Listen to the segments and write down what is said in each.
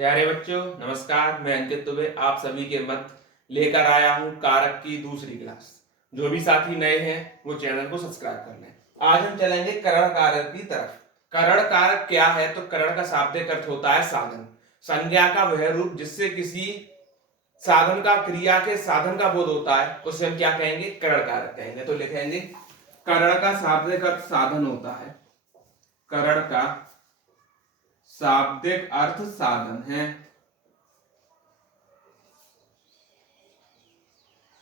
प्यारे बच्चों नमस्कार। मैं अंकित दुबे आप सभी के मध्य लेकर आया हूं कारक की दूसरी क्लास। जो भी साथी नए हैं वो चैनल को सब्सक्राइब कर लें। आज हम चलेंगे करण कारक की तरफ। करण कारक क्या है? तो करण का शाब्दिक अर्थ होता है साधन, संज्ञा का वह रूप जिससे किसी साधन का, क्रिया के साधन का बोध होता है, उसे हम क्या कहेंगे? करण कारक कहेंगे। तो लिखेंगे करण का शाब्दिक अर्थ साधन होता है। करण का शाब्दिक अर्थ साधन है।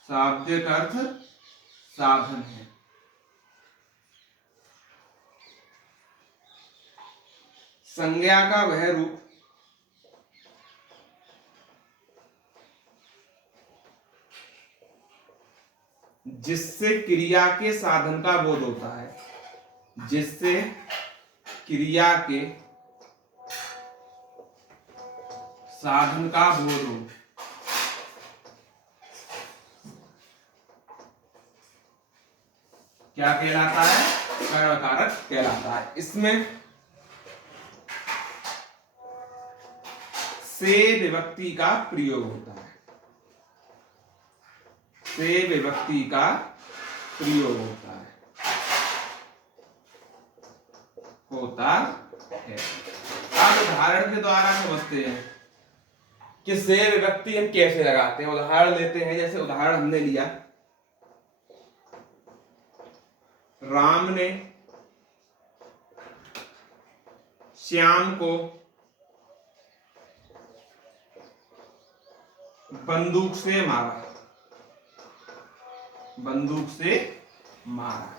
शाब्दिक अर्थ साधन है। संज्ञा का वह रूप जिससे क्रिया के साधन का बोध होता है, जिससे क्रिया के साधन का बोध हो, क्या कहलाता है? करण कारक कहलाता है। इसमें से विभक्ति का प्रयोग होता है। से विभक्ति का प्रयोग होता है अब उदाहरण के द्वारा समझते हैं कि से विभक्ति हम कैसे लगाते हैं। उदाहरण लेते हैं। जैसे उदाहरण हमने लिया, राम ने श्याम को बंदूक से मारा। बंदूक से मारा।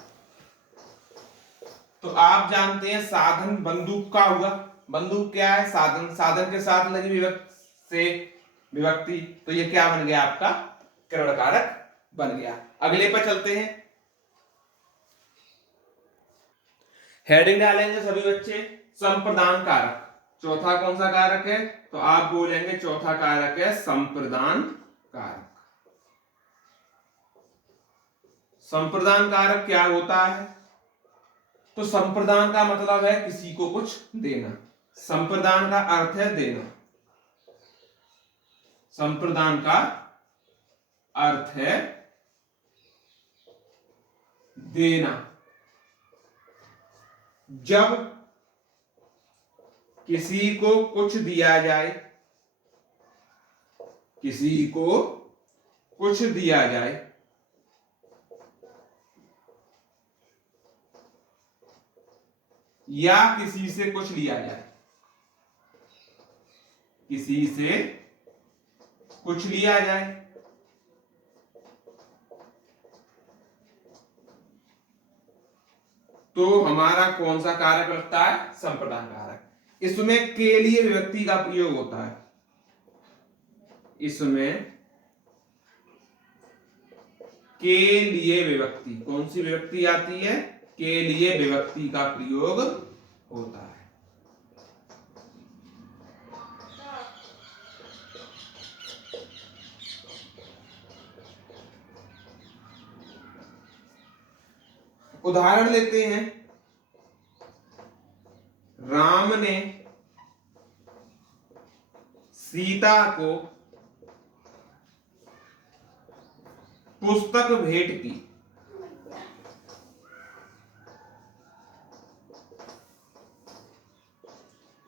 तो आप जानते हैं साधन बंदूक का हुआ। बंदूक क्या है? साधन। साधन के साथ लगी विभक्ति से विभक्ति, तो ये क्या बन गया? आपका करण कारक बन गया। अगले पर चलते हैं। हेडिंग डालेंगे सभी बच्चे, संप्रदान कारक। चौथा कौन सा कारक है? तो आप बोलेंगे चौथा कारक है संप्रदान कारक। संप्रदान कारक क्या होता है? तो संप्रदान का मतलब है किसी को कुछ देना। संप्रदान का अर्थ है देना। संप्रदान का अर्थ है देना। जब किसी को कुछ दिया जाए, किसी को कुछ दिया जाए, या किसी से कुछ लिया जाए, किसी से कुछ लिया जाए, तो हमारा कौन सा कारक लगता है? संप्रदान कारक। इसमें के लिए विभक्ति का प्रयोग होता है। इसमें के लिए विभक्ति, कौन सी विभक्ति आती है? के लिए विभक्ति का प्रयोग होता है। उदाहरण लेते हैं। राम ने सीता को पुस्तक भेंट की।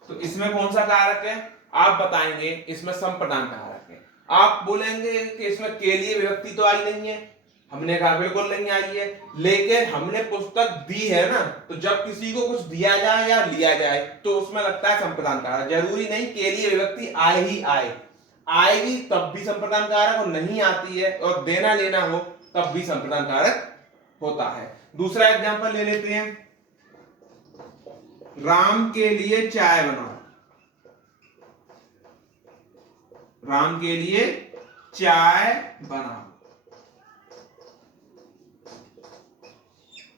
तो इसमें कौन सा कारक है? आप बताएंगे इसमें संप्रदान कारक है। आप बोलेंगे कि इसमें के लिए विभक्ति तो आई नहीं है। हमने कहा बिल्कुल नहीं आई है, लेकिन हमने पुस्तक दी है ना, तो जब किसी को कुछ दिया जाए या लिया जाए तो उसमें लगता है संप्रदान कारक। जरूरी नहीं के लिए विभक्ति आए ही आए, आएगी तब भी संप्रदान कारक, और नहीं आती है और देना लेना हो तब भी संप्रदान कारक होता है। दूसरा एग्जांपल ले लेते हैं। राम के लिए चाय बनाओ। राम के लिए चाय बनाओ।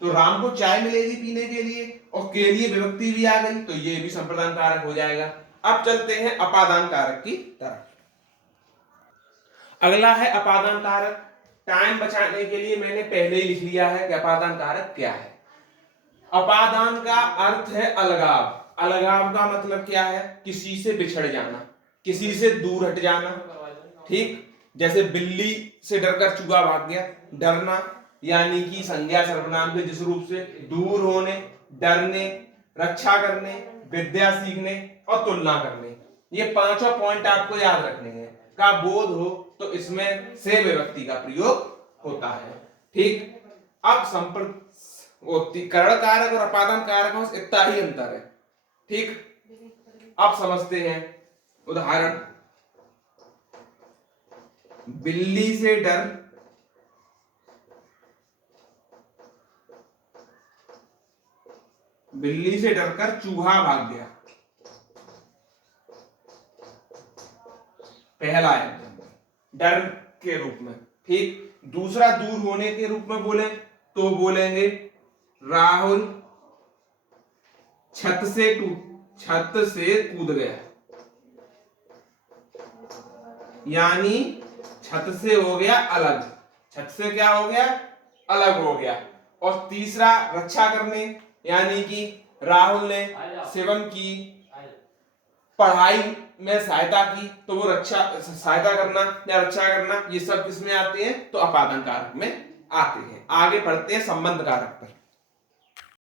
तो राम को चाय मिलेगी पीने के लिए, और के लिए विभक्ति भी आ गई, तो ये भी संप्रदान कारक हो जाएगा। अब चलते हैं अपादान कारक की तरफ। अगला है अपादान कारक। टाइम बचाने के लिए मैंने पहले ही लिख लिया है कि अपादान कारक क्या है। अपादान का अर्थ है अलगाव। अलगाव का मतलब क्या है? किसी से बिछड़ जाना। किसी से दूर हट जाना, ठीक, जैसे बिल्ली से डरकर चूहा भाग गया, डरना यानी कि संज्ञा सर्वनाम के जिस रूप से दूर होने, डरने, रक्षा करने, विद्या सीखने और तुलना करने। ये पांचों पॉइंट आपको याद रखने हैं। का बोध हो तो इसमें से विभक्ति का प्रयोग होता है, ठीक। अब करण कारक और अपादान कारक में इतना ही अंतर है, ठीक। अब समझते हैं उदाहरण। बिल्ली से डर, बिल्ली से डरकर चूहा भाग गया, पहला एग्जाम्पल डर के रूप में, ठीक। दूसरा दूर होने के रूप में बोले तो बोलेंगे राहुल छत से कूद गया, यानी छत से हो गया अलग, छत से क्या हो गया, अलग हो गया। और तीसरा रक्षा करने, यानी कि राहुल ने शिवम की पढ़ाई में सहायता की, तो वो सहायता करना या रक्षा करना, ये सब किसमें आते हैं, तो अपादान कारक में आते हैं। आगे बढ़ते हैं संबंध कारक पर।